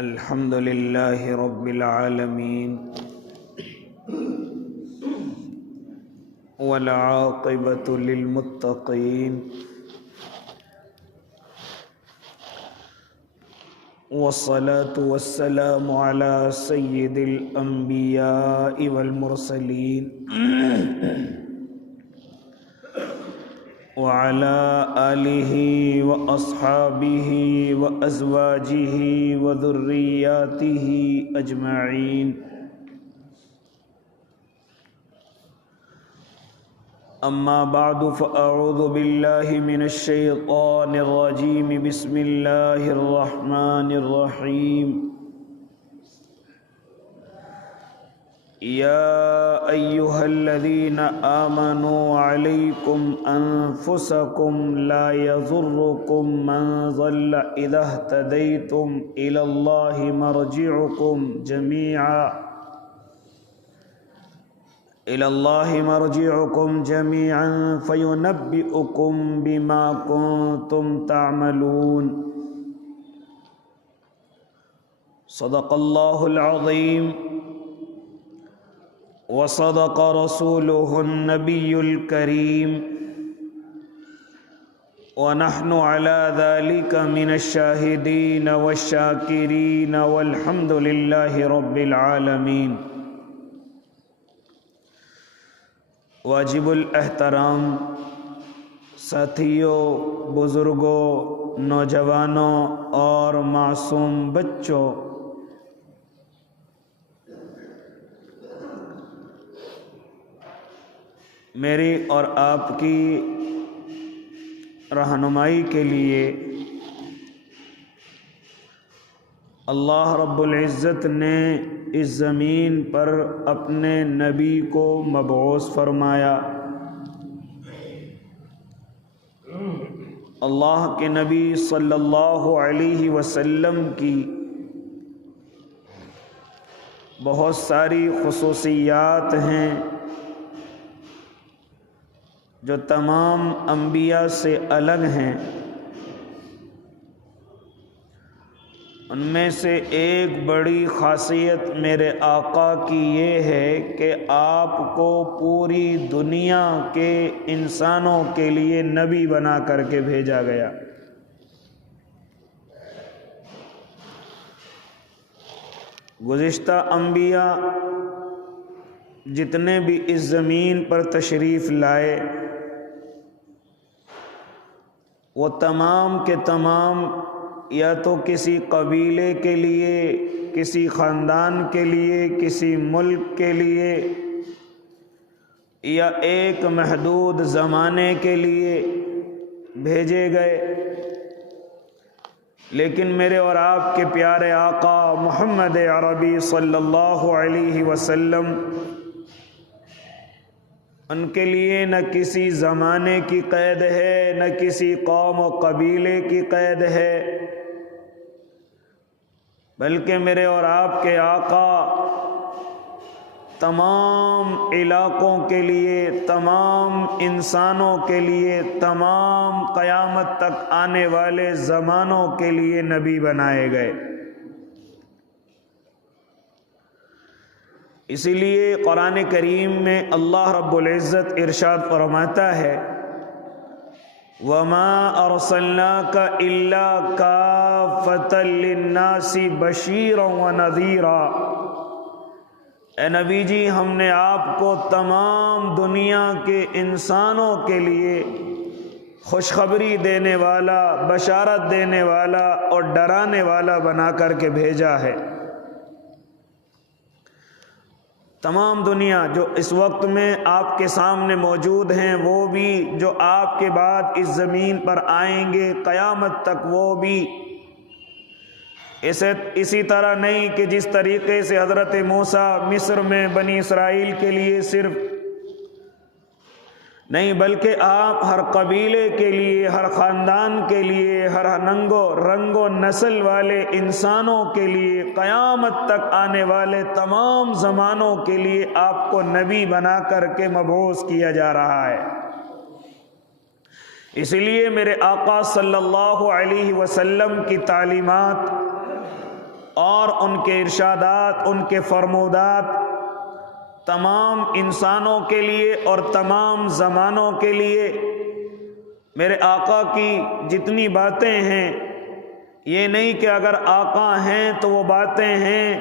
الحمد لله رب العالمين والعاقبة للمتقين والصلاة والسلام على سيد الأنبياء والمرسلين وعلى آله وأصحابه وأزواجه وذرياته أجمعين أما بعد فأعوذ بالله من الشيطان الرجيم بسم الله الرحمن الرحيم يا أيها الذين آمنوا عليكم أنفسكم لا يضركم من ضل إذا اهتديتم إلى الله مرجعكم جميعا فينبئكم بما كنتم تعملون صدق الله العظيم وصدق رسوله النبي الكريم ونحن على ذلك من الشاهدين والشاكرين والحمد لله رب العالمين واجب الاحترام ساتھیوں، بزرگوں، نوجوانوں اور معصوم بچوں، میری اور آپ کی رہنمائی کے لیے اللہ رب العزت نے اس زمین پر اپنے نبی کو مبعوث فرمایا۔ اللہ کے نبی صلی اللہ علیہ وسلم کی بہت ساری خصوصیات ہیں جو تمام انبیاء سے الگ ہیں۔ ان میں سے ایک بڑی خاصیت میرے آقا کی یہ ہے کہ آپ کو پوری دنیا کے انسانوں کے لیے نبی بنا کر کے بھیجا گیا۔ گزشتہ انبیاء جتنے بھی اس زمین پر تشریف لائے وہ تمام کے تمام یا تو کسی قبیلے کے لیے، کسی خاندان کے لیے، کسی ملک کے لیے یا ایک محدود زمانے کے لیے بھیجے گئے، لیکن میرے اور آپ کے پیارے آقا محمد عربی صلی اللہ علیہ وسلم ان کے لیے نہ کسی زمانے کی قید ہے، نہ کسی قوم و قبیلے کی قید ہے، بلکہ میرے اور آپ کے آقا تمام علاقوں کے لیے، تمام انسانوں کے لیے، تمام قیامت تک آنے والے زمانوں کے لیے نبی بنائے گئے۔ اسی لیے قرآن کریم میں اللہ رب العزت ارشاد فرماتا ہے وَمَا أَرْسَلْنَاكَ إِلَّا كَافَّةً لِلنَّاسِ بَشِيرًا وَنَذِيرًا، اے نبی جی ہم نے آپ کو تمام دنیا کے انسانوں کے لیے خوشخبری دینے والا، بشارت دینے والا اور ڈرانے والا بنا کر کے بھیجا ہے۔ تمام دنیا جو اس وقت میں آپ کے سامنے موجود ہیں، وہ بھی جو آپ کے بعد اس زمین پر آئیں گے قیامت تک، وہ بھی اسی طرح نہیں کہ جس طریقے سے حضرت موسیٰ مصر میں بنی اسرائیل کے لیے صرف نہیں، بلکہ آپ ہر قبیلے کے لیے، ہر خاندان کے لیے، ہر رنگ و نسل والے انسانوں کے لیے، قیامت تک آنے والے تمام زمانوں کے لیے آپ کو نبی بنا کر کے مبعوث کیا جا رہا ہے۔ اس لیے میرے آقا صلی اللہ علیہ وسلم کی تعلیمات اور ان کے ارشادات، ان کے فرمودات تمام انسانوں کے لیے اور تمام زمانوں کے لیے میرے آقا کی جتنی باتیں ہیں، یہ نہیں کہ اگر آقا ہیں تو وہ باتیں ہیں،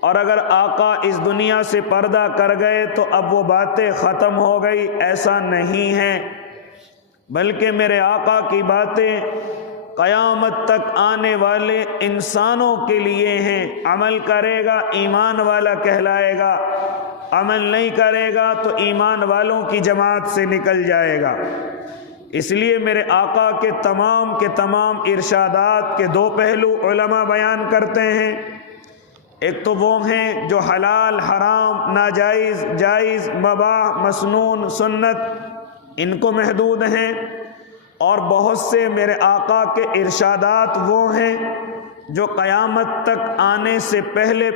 اور اگر آقا اس دنیا سے پردہ کر گئے تو اب وہ باتیں ختم ہو گئی، ایسا نہیں ہے، بلکہ میرے آقا کی باتیں قیامت تک آنے والے انسانوں کے لیے ہیں۔ عمل کرے گا ایمان والا کہلائے گا، عمل نہیں کرے گا تو ایمان والوں کی جماعت سے نکل جائے گا۔ اس لیے میرے آقا کے تمام ارشادات کے دو پہلو علماء بیان کرتے ہیں۔ ایک تو وہ ہیں جو حلال، حرام، ناجائز، جائز، مباح، مسنون، سنت ان کو محدود ہیں، اور بہت سے میرے آقا کے ارشادات وہ ہیں جو قیامت تک آنے سے پہلے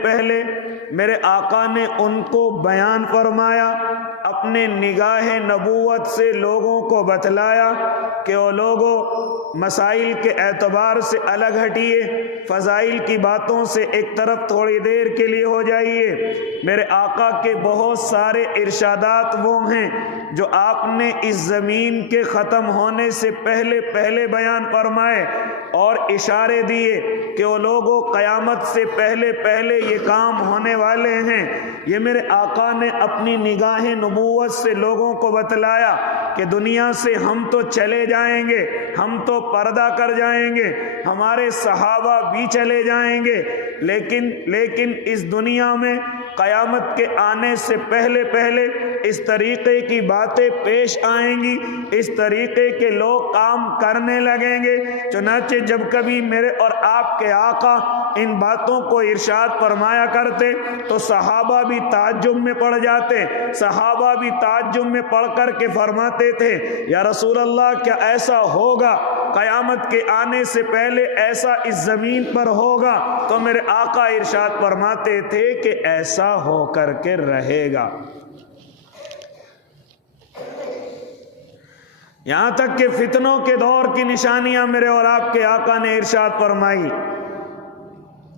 میرے آقا نے ان کو بیان فرمایا، اپنے نگاہ نبوت سے لوگوں کو بتلایا کہ وہ لوگوں مسائل کے اعتبار سے الگ ہٹیے، فضائل کی باتوں سے ایک طرف تھوڑی دیر کے لیے ہو جائیے۔ میرے آقا کے بہت سارے ارشادات وہ ہیں جو آپ نے اس زمین کے ختم ہونے سے پہلے بیان فرمائے، اور اشارے دیے کہ وہ لوگوں قیامت سے پہلے یہ کام ہونے والے ہیں۔ یہ میرے آقا نے اپنی نگاہ نبوت سے لوگوں کو بتلایا کہ دنیا سے ہم تو چلے جائیں گے، ہم تو پردہ کر جائیں گے، ہمارے صحابہ بھی چلے جائیں گے، لیکن اس دنیا میں قیامت کے آنے سے پہلے اس طریقے کی باتیں پیش آئیں گی، اس طریقے کے لوگ کام کرنے لگیں گے۔ چنانچہ جب کبھی میرے اور آپ کے آقا ان باتوں کو ارشاد فرمایا کرتے تو صحابہ بھی تعجب میں پڑ جاتے، صحابہ بھی تعجب میں پڑ کر کے فرماتے تھے، یا رسول اللہ کیا ایسا ہوگا؟ قیامت کے آنے سے پہلے ایسا اس زمین پر ہوگا؟ تو میرے آقا ارشاد فرماتے تھے کہ ایسا ہو کر کے رہے گا۔ یہاں تک کہ فتنوں کے دور کی نشانیاں میرے اور آپ کے آقا نے ارشاد فرمائی۔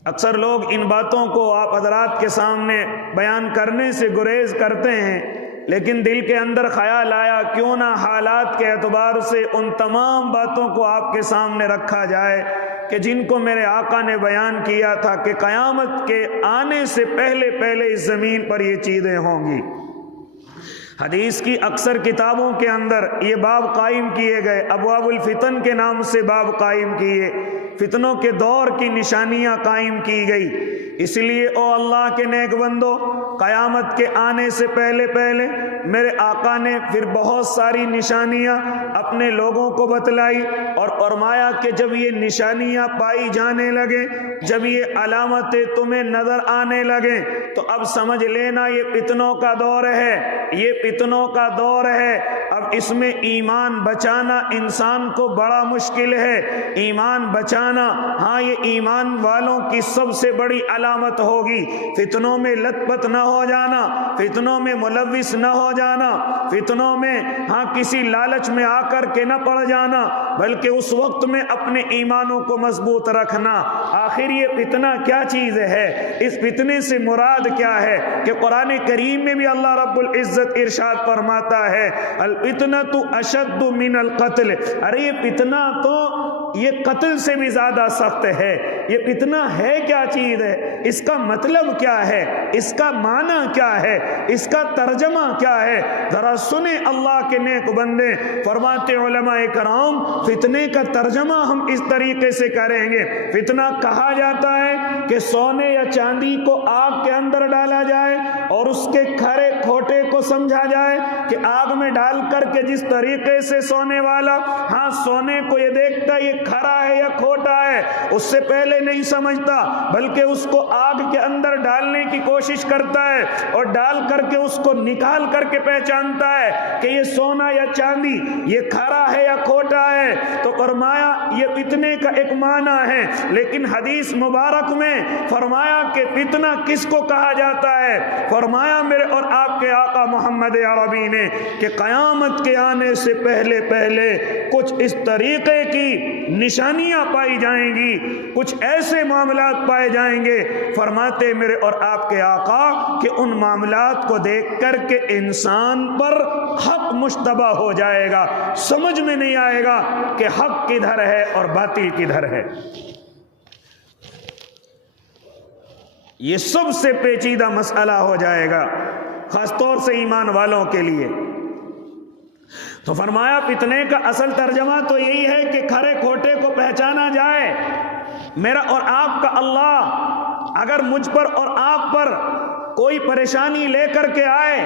اکثر لوگ ان باتوں کو آپ حضرات کے سامنے بیان کرنے سے گریز کرتے ہیں، لیکن دل کے اندر خیال آیا کیوں نہ حالات کے اعتبار سے ان تمام باتوں کو آپ کے سامنے رکھا جائے کہ جن کو میرے آقا نے بیان کیا تھا کہ قیامت کے آنے سے پہلے اس زمین پر یہ چیزیں ہوں گی۔ حدیث کی اکثر کتابوں کے اندر یہ باب قائم کیے گئے، ابواب الفتن کے نام سے باب قائم کیے، فتنوں کے دور کی نشانیاں قائم کی گئی۔ اس لیے او اللہ کے نیک بندو، قیامت کے آنے سے پہلے میرے آقا نے پھر بہت ساری نشانیاں اپنے لوگوں کو بتلائی، اور فرمایا کہ جب یہ نشانیاں پائی جانے لگے، جب یہ علامتیں تمہیں نظر آنے لگیں، تو اب سمجھ لینا یہ فتنوں کا دور ہے، یہ فتنوں کا دور ہے۔ اب اس میں ایمان بچانا انسان کو بڑا مشکل ہے، ایمان بچانا، ہاں یہ ایمان والوں کی سب سے بڑی علامت ہوگی۔ فتنوں میں لت پت نہ ہو جانا، فتنوں میں ملوث نہ ہو جانا، فتنوں میں ہاں کسی لالچ میں آ کر کے نہ پڑ جانا، بلکہ اس وقت میں اپنے ایمانوں کو مضبوط رکھنا۔ آخر یہ فتنہ کیا چیز ہے؟ اس فتنے سے مراد کیا ہے کہ قرآن کریم میں بھی اللہ رب العزت ارشاد فرماتا ہے الفتنۃ اشد من القتل۔ ارے یہ فتنہ تو یہ قتل سے بھی زیادہ سخت ہے۔ یہ فتنہ ہے کیا چیز ہے؟ اس کا مطلب کیا ہے؟ اس کا معنی کیا ہے؟ اس کا ترجمہ کیا ہے؟ ذرا سنیں اللہ کے نیک بندے، فرماتے علماء کرام فتنے کا ترجمہ ہم اس طریقے سے کریں گے۔ فتنہ کہا جاتا ہے کہ سونے یا چاندی کو آگ کے اندر ڈالا جائے اور اس کے کھرے کھوٹے کو سمجھا جائے کہ آگ میں ڈال کر کے جس طریقے سے سونے والا ہاں سونے کو یہ دیکھتا ہے یہ کھرا ہے یا کھوٹا ہے، اس سے پہلے نہیں سمجھتا، بلکہ اس کو آگ کے اندر ڈالنے کی کوشش کرتا ہے اور ڈال کر کے اس کو نکال کر کے پہچانتا ہے کہ یہ سونا یا چاندی، یہ کھرا ہے یا کھوٹا ہے۔ تو فرمایا یہ فتنے کا ایک معنی ہے، لیکن حدیث مبارک میں فرمایا کہ فتنہ کس کو کہا جاتا ہے؟ فرمایا میرے اور آپ کے آقا محمد عربی نے کہ قیامت کے آنے سے پہلے کچھ اس طریقے کی نشانیاں پائی جائیں گی کچھ ایسے معاملات پائے جائیں گے، فرماتے میرے اور آپ کے آقا کہ ان معاملات کو دیکھ کر کے انسان پر حق مشتبہ ہو جائے گا، سمجھ میں نہیں آئے گا کہ حق کدھر ہے اور باطل کدھر ہے۔ یہ سب سے پیچیدہ مسئلہ ہو جائے گا، خاص طور سے ایمان والوں کے لیے۔ تو فرمایا فتنے کا اصل ترجمہ تو یہی ہے کہ کھرے کھوٹے کو پہچانا جائے۔ میرا اور آپ کا اللہ اگر مجھ پر اور آپ پر کوئی پریشانی لے کر کے آئے،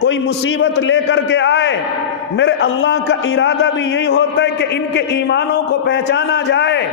کوئی مصیبت لے کر کے آئے، میرے اللہ کا ارادہ بھی یہی ہوتا ہے کہ ان کے ایمانوں کو پہچانا جائے،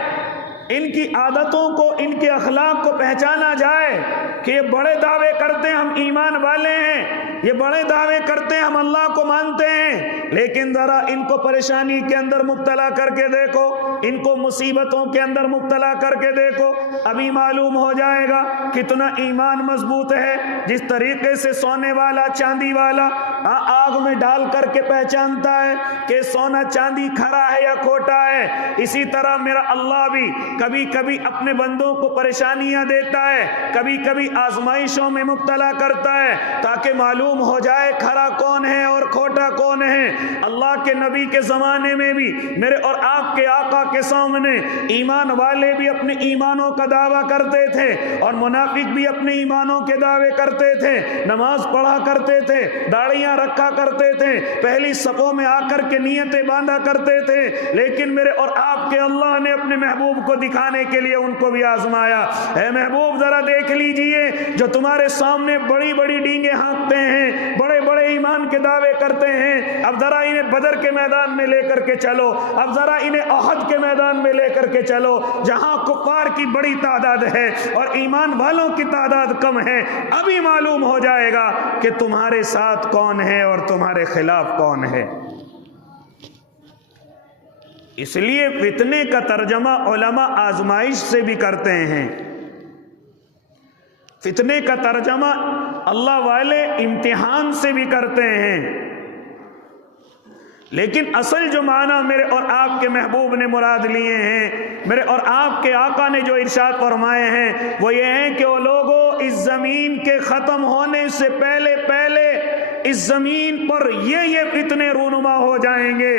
ان کی عادتوں کو، ان کے اخلاق کو پہچانا جائے کہ یہ بڑے دعوے کرتے ہیں ہم ایمان والے ہیں، یہ بڑے دعوے کرتے ہیں ہم اللہ کو مانتے ہیں، لیکن ذرا ان کو پریشانی کے اندر مبتلا کر کے دیکھو، ان کو مصیبتوں کے اندر مبتلا کر کے دیکھو، ابھی معلوم ہو جائے گا کتنا ایمان مضبوط ہے۔ جس طریقے سے سونے والا چاندی والا آگ میں ڈال کر کے پہچانتا ہے کہ سونا چاندی کھرا ہے یا کھوٹا ہے، اسی طرح میرا اللہ بھی کبھی کبھی اپنے بندوں کو پریشانیاں دیتا ہے، کبھی کبھی آزمائشوں میں مبتلا کرتا ہے تاکہ معلوم ہو جائے کھرا کون ہے اور کھوٹا کون ہے۔ اللہ کے نبی کے زمانے میں بھی میرے اور آپ کے آقا کے سامنے ایمان والے بھی اپنے ایمانوں کا دعویٰ کرتے تھے اور منافق بھی اپنے ایمانوں کے دعوے کرتے تھے، نماز پڑھا کرتے تھے، داڑیاں رکھا کرتے تھے، پہلی صفوں میں آ کر کے نیتیں باندھا کرتے تھے، لیکن میرے اور آپ کے اللہ نے اپنے محبوب کو دکھانے کے لیے ان کو بھی آزمایا۔ اے محبوب ذرا دیکھ لیجئے، جو تمہارے سامنے بڑی بڑی ڈینگیں ہانکتے ہیں، بڑے بڑے ایمان کے دعوے کرتے ہیں، اب ذرا انہیں بدر کے میدان میں لے کر کے چلو، اب ذرا انہیں احد کے میدان میں لے کر کے چلو، جہاں کفار کی بڑی تعداد ہے اور ایمان والوں کی تعداد کم ہے، ابھی معلوم ہو جائے گا کہ تمہارے ساتھ کون ہے اور تمہارے خلاف کون ہے۔ اس لیے فتنے کا ترجمہ علماء آزمائش سے بھی کرتے ہیں، فتنے کا ترجمہ اللہ والے امتحان سے بھی کرتے ہیں، لیکن اصل جو معنی میرے اور آپ کے محبوب نے مراد لیے ہیں، میرے اور آپ کے آقا نے جو ارشاد فرمائے ہیں، وہ یہ ہیں کہ وہ لوگوں اس زمین کے ختم ہونے سے پہلے اس زمین پر یہ فتنے رونما ہو جائیں گے،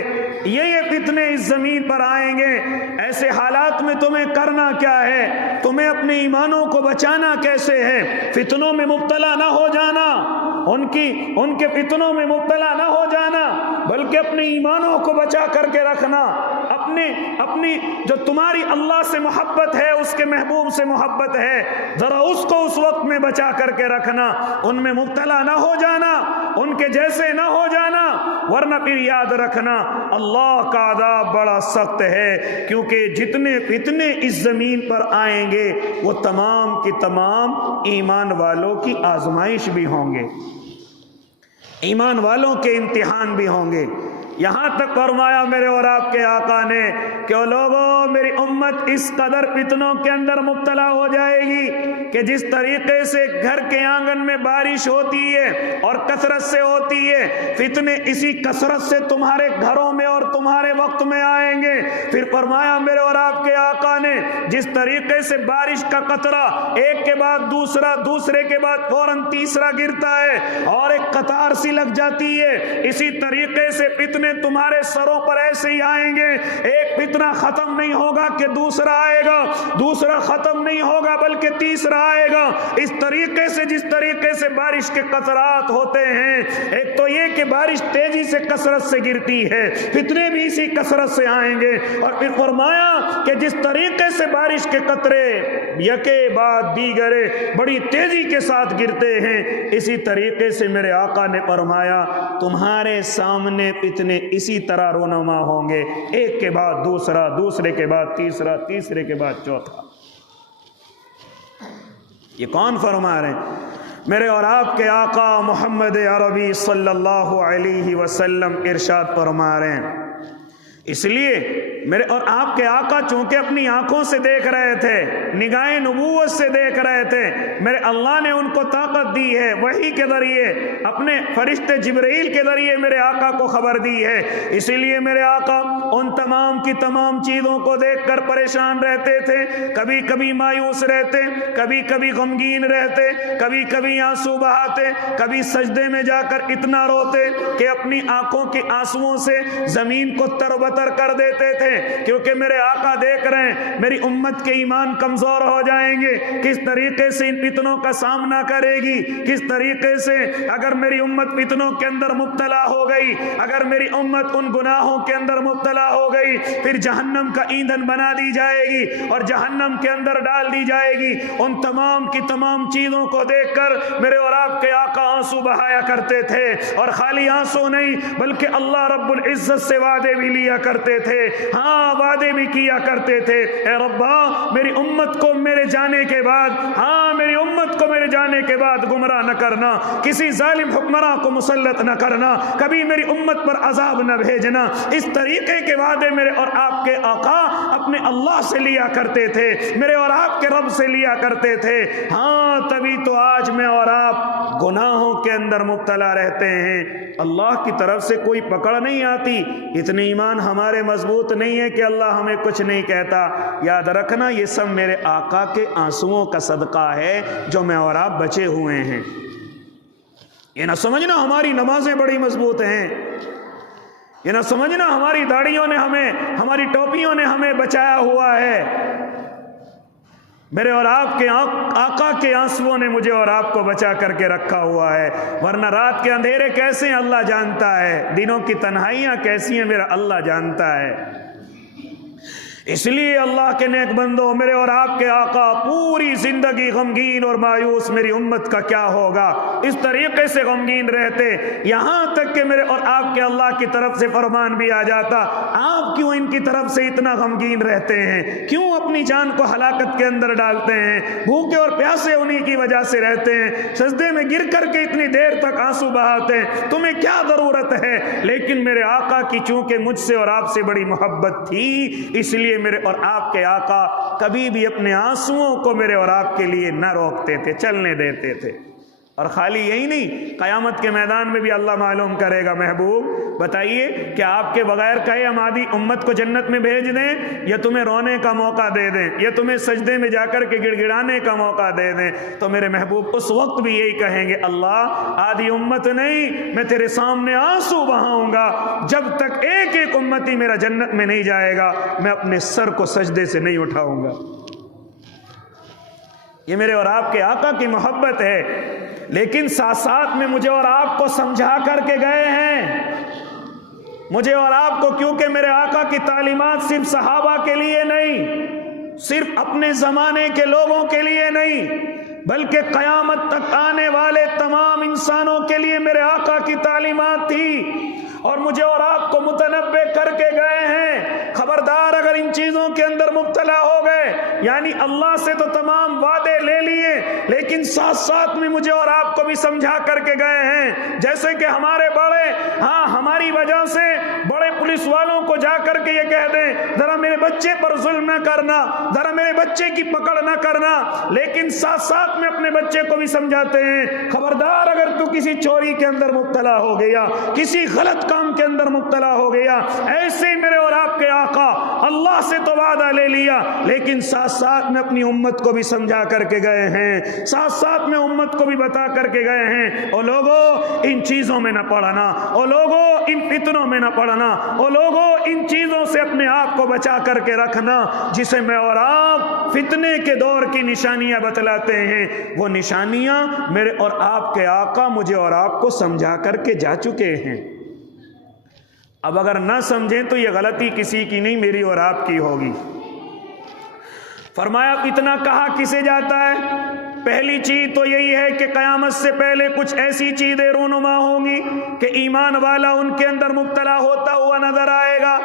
یہ فتنے اس زمین پر آئیں گے۔ ایسے حالات میں تمہیں کرنا کیا ہے؟ تمہیں اپنے ایمانوں کو بچانا کیسے ہے؟ فتنوں میں مبتلا نہ ہو جانا، ان کے فتنوں میں مبتلا نہ ہو جانا، بلکہ اپنے ایمانوں کو بچا کر کے رکھنا، اپنی جو تمہاری اللہ سے محبت ہے، اس کے محبوب سے محبت ہے، ذرا اس کو اس وقت میں بچا کر کے رکھنا، ان میں مبتلا نہ ہو جانا، ان کے جیسے نہ ہو جانا، ورنہ پھر یاد رکھنا اللہ کا عذاب بڑا سخت ہے، کیونکہ جتنے فتنے اس زمین پر آئیں گے وہ تمام کی تمام ایمان والوں کی آزمائش بھی ہوں گے، ایمان والوں کے امتحان بھی ہوں گے۔ یہاں تک فرمایا میرے اور آپ کے آقا نے کہ او لوگوں، میری امت اس قدر فتنوں کے اندر مبتلا ہو جائے گی کہ جس طریقے سے گھر کے آنگن میں بارش ہوتی ہے اور کثرت سے ہوتی ہے، فتنے اسی کثرت سے تمہارے گھروں میں اور تمہارے وقت میں آئیں گے۔ پھر فرمایا میرے اور آپ کے آقا نے جس طریقے سے بارش کا قطرہ ایک کے بعد دوسرا، دوسرے کے بعد فوراً تیسرا گرتا ہے اور ایک قطار سی لگ جاتی ہے، اسی طریقے سے فتنے تمہارے سروں پر ایسے ہی آئیں گے، ایک فتنہ ختم نہیں ہوگا کہ دوسرا آئے گا، دوسرا ختم نہیں ہوگا بلکہ تیسرا آئے گا۔ اس طریقے سے جس طریقے سے بارش کے قطرات ہوتے ہیں، ایک تو یہ کہ بارش تیزی سے کثرت سے گرتی ہے، فتنے بھی اسی کثرت سے آئیں گے، اور پھر فرمایا کہ جس طریقے سے بارش کے قطرے یکے بعد دیگرے بڑی تیزی کے ساتھ گرتے ہیں، اسی طریقے سے میرے آقا نے فرمایا تمہارے سامنے فتنے اسی طرح رونما ہوں گے، ایک کے بعد دوسرا، دوسرے کے بعد تیسرا، تیسرے کے بعد چوتھا۔ یہ کون فرما رہے ہیں؟ میرے اور آپ کے آقا محمد عربی صلی اللہ علیہ وسلم ارشاد فرما رہے ہیں۔ اس لیے میرے اور آپ کے آقا چونکہ اپنی آنکھوں سے دیکھ رہے تھے، نگاہ نبوت سے دیکھ رہے تھے، میرے اللہ نے ان کو طاقت دی ہے، وحی کے ذریعے اپنے فرشتے جبرائیل کے ذریعے میرے آقا کو خبر دی ہے، اسی لیے میرے آقا ان تمام کی تمام چیزوں کو دیکھ کر پریشان رہتے تھے، کبھی کبھی مایوس رہتے، کبھی کبھی غمگین رہتے، کبھی کبھی آنسو بہاتے، کبھی سجدے میں جا کر اتنا روتے کہ اپنی آنکھوں کے آنسوؤں سے زمین کو تربتر کر دیتے تھے، کیونکہ میرے آقا دیکھ رہے ہیں میری امت کے ایمان کمزور ہو جائیں گے، کس طریقے سے ان فتنوں کا سامنا کرے گی، کس طریقے سے اگر میری امت فتنوں کے اندر مبتلا ہو گئی، اگر میری امت ان گناہوں کے اندر مبتلا ہو گئی، پھر جہنم کا ایندھن بنا دی جائے گی اور جہنم کے اندر ڈال دی جائے گی۔ ان تمام کی تمام چیزوں کو دیکھ کر میرے اور آپ کے آقا آنسو بہایا کرتے تھے، اور خالی آنسو نہیں بلکہ اللہ رب العزت سے وعدے بھی لیا کرتے تھے، ہاں وعدے بھی کیا کرتے تھے، اے ربا میری امت کو میرے جانے کے بعد، ہاں میری امت کو میرے جانے کے بعد گمراہ نہ کرنا، کسی ظالم حکمراں کو مسلط نہ کرنا، کبھی میری امت پر عذاب نہ بھیجنا۔ اس طریقے کے وعدے میرے اور آپ کے آقا اپنے اللہ سے لیا کرتے تھے، میرے اور آپ کے رب سے لیا کرتے تھے۔ ہاں تبھی تو آج میں اور آپ گناہوں کے اندر مبتلا رہتے ہیں، اللہ کی طرف سے کوئی پکڑ نہیں آتی، اتنے ایمان ہمارے مضبوط نہیں ہے کہ اللہ ہمیں کچھ نہیں کہتا۔ یاد رکھنا یہ سب میرے آقا کے آنسوؤں کا صدقہ ہے جو میں اور آپ بچے ہوئے ہیں۔ یہ نہ سمجھنا ہماری نمازیں بڑی مضبوط ہیں، یہ نہ سمجھنا ہماری داڑھیوں نے ہمیں، ہماری ٹوپیوں نے ہمیں بچایا ہوا ہے، میرے اور آپ کے آقا کے آنسوؤں نے مجھے اور آپ کو بچا کر کے رکھا ہوا ہے، ورنہ رات کے اندھیرے کیسے ہیں اللہ جانتا ہے، دنوں کی تنہائیاں کیسی ہیں میرا اللہ جانتا ہے۔ اس لیے اللہ کے نیک بندوں، میرے اور آپ کے آقا پوری زندگی غمگین اور مایوس میری امت کا کیا ہوگا اس طریقے سے غمگین رہتے، یہاں تک کہ میرے اور آپ کے اللہ کی طرف سے فرمان بھی آ جاتا، آپ کیوں ان کی طرف سے اتنا غمگین رہتے ہیں، کیوں اپنی جان کو ہلاکت کے اندر ڈالتے ہیں، بھوکے اور پیاسے انہی کی وجہ سے رہتے ہیں، سجدے میں گر کر کے اتنی دیر تک آنسو بہاتے ہیں، تمہیں کیا ضرورت ہے؟ لیکن میرے آقا کی چونکہ مجھ سے اور آپ سے بڑی محبت تھی، اس لیے میرے اور آپ کے آقا کبھی بھی اپنے آنسوؤں کو میرے اور آپ کے لیے نہ روکتے تھے، چلنے دیتے تھے۔ اور خالی یہی نہیں، قیامت کے میدان میں بھی اللہ معلوم کرے گا، محبوب بتائیے کیا آپ کے بغیر کہے ہم آدھی امت کو جنت میں بھیج دیں، یا تمہیں رونے کا موقع دے دیں، یا تمہیں سجدے میں جا کر کے گڑ گڑانے کا موقع دے دیں، تو میرے محبوب اس وقت بھی یہی کہیں گے، اللہ آدھی امت نہیں، میں تیرے سامنے آنسو بہاؤں گا، جب تک ایک ایک امتی میرا جنت میں نہیں جائے گا میں اپنے سر کو سجدے سے نہیں اٹھاؤں گا۔ یہ میرے اور آپ کے آقا کی محبت ہے، لیکن ساتھ ساتھ میں مجھے اور آپ کو سمجھا کر کے گئے ہیں، مجھے اور آپ کو، کیونکہ میرے آقا کی تعلیمات صرف صحابہ کے لیے نہیں، صرف اپنے زمانے کے لوگوں کے لیے نہیں، بلکہ قیامت تک آنے والے تمام انسانوں کے لیے میرے آقا کی تعلیمات تھی، اور مجھے اور آپ کو متنبہ کر کے گئے ہیں، خبردار اگر ان چیزوں کے اندر مبتلا ہو گئے، یعنی اللہ سے تو تمام وعدے لے لیے، لیکن ساتھ ساتھ میں مجھے اور آپ کو بھی سمجھا کر کے گئے ہیں، جیسے کہ ہمارے بڑے، ہاں ہماری وجہ سے بڑے پولیس والوں کو جا کر کے یہ کہہ دیں ذرا میرے بچے پر ظلم نہ کرنا، ذرا میرے بچے کی پکڑ نہ کرنا، لیکن ساتھ ساتھ میں اپنے بچے کو بھی سمجھاتے ہیں خبردار اگر تو کسی چوری کے اندر مبتلا ہو گیا، کسی غلط کام کے اندر مبتلا ہو گیا، ایسے ہی میرے اور آپ کے آقا اللہ سے تو وعدہ لے لیا، لیکن ساتھ ساتھ میں اپنی امت کو بھی سمجھا کر کے گئے ہیں، ساتھ ساتھ میں امت کو بھی بتا کر کے گئے ہیں، او لوگوں ان چیزوں میں نہ پڑنا، او لوگوں ان فتنوں میں نہ پڑنا، او لوگوں ان چیزوں سے اپنے آپ کو بچا کر کے رکھنا جسے میں اور آپ فتنے کے دور کی نشانیاں بتلاتے ہیں، وہ نشانیاں میرے اور آپ کے آقا مجھے اور آپ کو سمجھا کر کے جا چکے ہیں۔ اب اگر نہ سمجھیں تو یہ غلطی کسی کی نہیں، میری اور آپ کی ہوگی۔ فرمایا اتنا کہا کسے جاتا ہے؟ پہلی چیز تو یہی ہے کہ قیامت سے پہلے کچھ ایسی چیزیں رونما ہوں گی کہ ایمان والا ان کے اندر مبتلا ہوتا ہوا نظر آئے گا۔